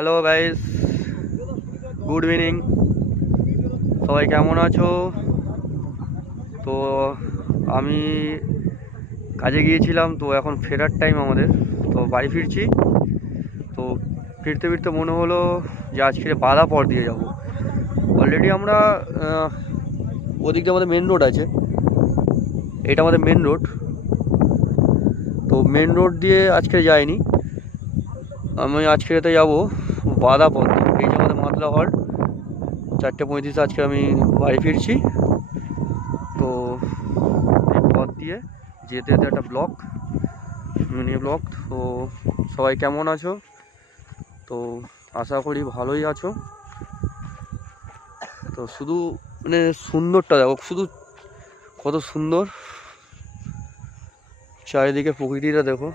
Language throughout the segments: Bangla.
Hello guys, good evening. সবাই কেমন আছো? তো আমি কাজে গিয়েছিলাম, তো এখন ফেরার টাইম আমাদের। তো বাড়ি ফিরছি। তো ফিরতে ফিরতে মনে হলো যে আজকে বাঁধাপড় দিয়ে যাব। অলরেডি আমরা ওদিক দিয়ে আমাদের মেন রোড আছে, এটা আমাদের মেন রোড। তো মেন রোড দিয়ে আজকে যাইনি, আমি আজকে যেতে যাবো বাঁধাপড়। এই যে আমাদের মাতলা হল্ট, 4:35 আজকে আমি বাড়ি ফিরছি। তো এই পথ দিয়ে যেতে যেতে একটা ব্লক, মিনি ব্লক। তো সবাই কেমন আছো? তো আশা করি ভালোই আছো। তো শুধু মানে সুন্দরটা দেখো, শুধু কত সুন্দর চারিদিকে প্রকৃতিটা দেখো।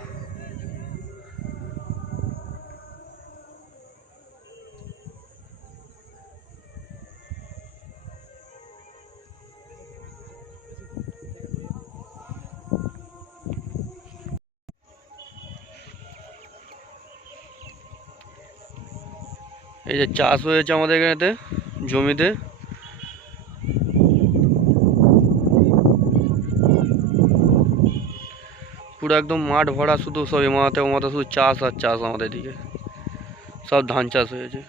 এই যে চাষ হয়েছে আমাদের এখানেতে জমিতে, পুরো একদম মাঠ ভরা, শুধু সব এমাতে ওমাতে শুধু চাষ আর চাষ। আমাদের দিকে সব ধান চাষ হয়েছে।